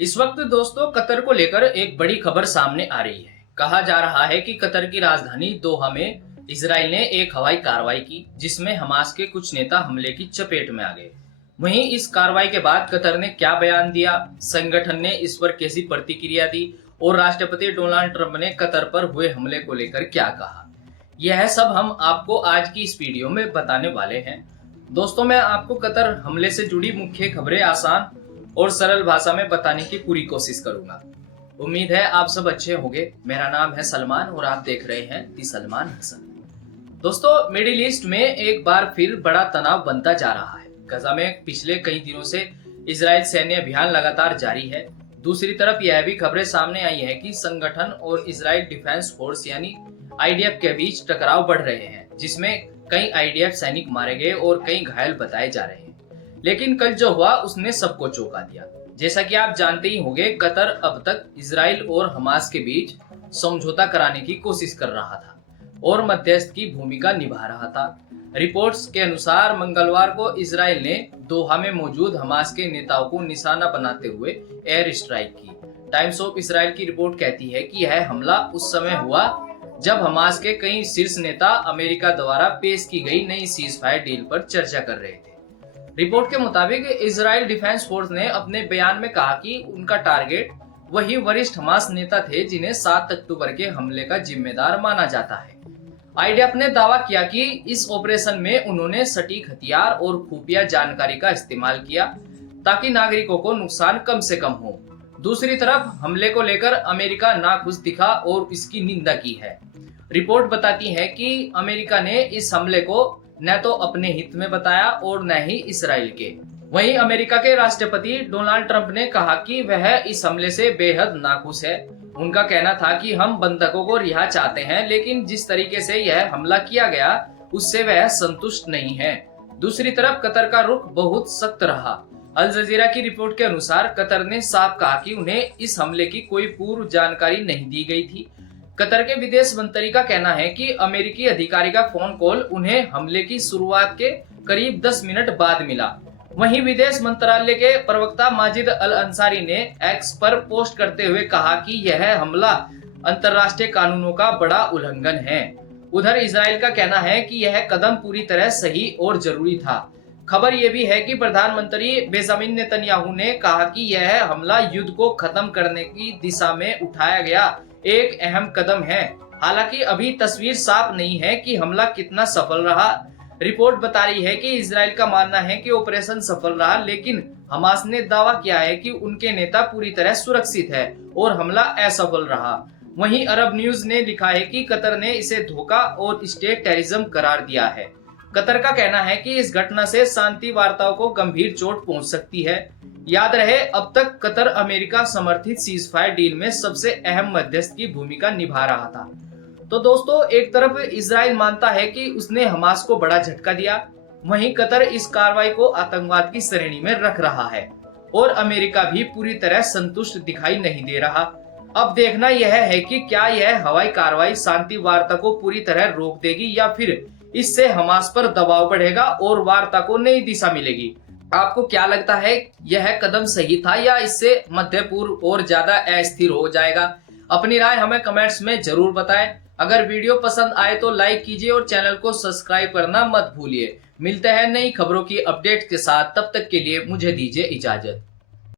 इस वक्त दोस्तों कतर को लेकर एक बड़ी खबर सामने आ रही है। कहा जा रहा है कि कतर की राजधानी दोहा में इजराइल ने एक हवाई कार्रवाई की जिसमें हमास के कुछ नेता हमले की चपेट में आ गए। वहीं इस कार्रवाई के बाद कतर ने क्या बयान दिया, संगठन ने इस पर कैसी प्रतिक्रिया दी और राष्ट्रपति डोनाल्ड ट्रंप ने कतर पर हुए हमले को लेकर क्या कहा, यह सब हम आपको आज की इस वीडियो में बताने वाले हैं। दोस्तों, मैं आपको कतर हमले से जुड़ी मुख्य खबरें आसान और सरल भाषा में बताने की पूरी कोशिश करूंगा। उम्मीद है आप सब अच्छे होंगे। मेरा नाम है सलमान और आप देख रहे हैं दी सलमान हसन। दोस्तों, मिडिल ईस्ट में एक बार फिर बड़ा तनाव बनता जा रहा है। गजा में पिछले कई दिनों से इजराइल सैन्य अभियान लगातार जारी है। दूसरी तरफ यह भी खबरें सामने आई है कि संगठन और इजराइल डिफेंस फोर्स यानी आईडीएफ के बीच टकराव बढ़ रहे हैं, जिसमें कई आईडीएफ सैनिक मारे गए और कई घायल बताए जा रहे हैं। लेकिन कल जो हुआ उसने सबको चौंका दिया। जैसा कि आप जानते ही होंगे, कतर अब तक इजराइल और हमास के बीच समझौता कराने की कोशिश कर रहा था और मध्यस्थ की भूमिका निभा रहा था। रिपोर्ट्स के अनुसार मंगलवार को इजराइल ने दोहा में मौजूद हमास के नेताओं को निशाना बनाते हुए एयर स्ट्राइक की। टाइम्स ऑफ इसराइल की रिपोर्ट कहती है कि यह हमला उस समय हुआ जब हमास के कई शीर्ष नेता अमेरिका द्वारा पेश की गई नई सीज फायर डील पर चर्चा कर रहे थे। रिपोर्ट के मुताबिक इजराइल डिफेंस फोर्स ने अपने बयान में कहा कि उनका टारगेट वही वरिष्ठ हमास नेता थे जिन्हें 7 अक्टूबर के हमले का जिम्मेदार माना जाता है। आईडीएफ ने दावा किया कि इस ऑपरेशन में उन्होंने सटीक हथियार और खुफिया जानकारी का इस्तेमाल किया ताकि नागरिकों को नुकसान कम से कम हो। दूसरी तरफ हमले को लेकर अमेरिका नाखुश दिखा और इसकी निंदा की है। रिपोर्ट बताती है कि अमेरिका ने इस हमले को न तो अपने हित में बताया और न ही इसराइल के। वहीं अमेरिका के राष्ट्रपति डोनाल्ड ट्रंप ने कहा कि वह इस हमले से बेहद नाखुश है। उनका कहना था कि हम बंधकों को रिहा चाहते हैं, लेकिन जिस तरीके से यह हमला किया गया उससे वह संतुष्ट नहीं है। दूसरी तरफ कतर का रुख बहुत सख्त रहा। अल जजीरा की रिपोर्ट के अनुसार कतर ने साफ कहा कि उन्हें इस हमले की कोई पूर्व जानकारी नहीं दी गई थी। कतर के विदेश मंत्री का कहना है कि अमेरिकी अधिकारी का फोन कॉल उन्हें हमले की शुरुआत के करीब 10 मिनट बाद मिला। वहीं विदेश मंत्रालय के प्रवक्ता माजिद अल अंसारी ने एक्स पर पोस्ट करते हुए कहा कि यह हमला अंतर्राष्ट्रीय कानूनों का बड़ा उल्लंघन है। उधर इजराइल का कहना है कि यह कदम पूरी तरह सही और जरूरी था। खबर यह भी है कि प्रधानमंत्री बेंजामिन नेतन्याहू ने कहा कि यह हमला युद्ध को खत्म करने की दिशा में उठाया गया एक अहम कदम है। हालांकि अभी तस्वीर साफ नहीं है कि हमला कितना सफल रहा। रिपोर्ट बता रही है कि इजराइल का मानना है कि ऑपरेशन सफल रहा, लेकिन हमास ने दावा किया है कि उनके नेता पूरी तरह सुरक्षित है और हमला असफल रहा। वहीं अरब न्यूज ने लिखा है कि कतर ने इसे धोखा और स्टेट टेररिज्म करार दिया है। कतर का कहना है कि इस घटना से शांति वार्ताओं को गंभीर चोट पहुंच सकती है। याद रहे, अब तक कतर अमेरिका समर्थित सीज फायर डील में सबसे अहम मध्यस्थ की भूमिका निभा रहा था। तो दोस्तों, एक तरफ इजराइल मानता है कि उसने हमास को बड़ा झटका दिया, वहीं कतर इस कार्रवाई को आतंकवाद की श्रेणी में रख रहा है और अमेरिका भी पूरी तरह संतुष्ट दिखाई नहीं दे रहा। अब देखना यह है कि क्या यह हवाई कार्रवाई शांति वार्ता को पूरी तरह रोक देगी या फिर इससे हमास पर दबाव बढ़ेगा और वार्ता को नई दिशा मिलेगी। आपको क्या लगता है, यह कदम सही था या इससे मध्य पूर्व और ज्यादा अस्थिर हो जाएगा? अपनी राय हमें कमेंट्स में जरूर बताएं। अगर वीडियो पसंद आए तो लाइक कीजिए और चैनल को सब्सक्राइब करना मत भूलिए। मिलते हैं नई खबरों की अपडेट के साथ, तब तक के लिए मुझे दीजिए इजाजत।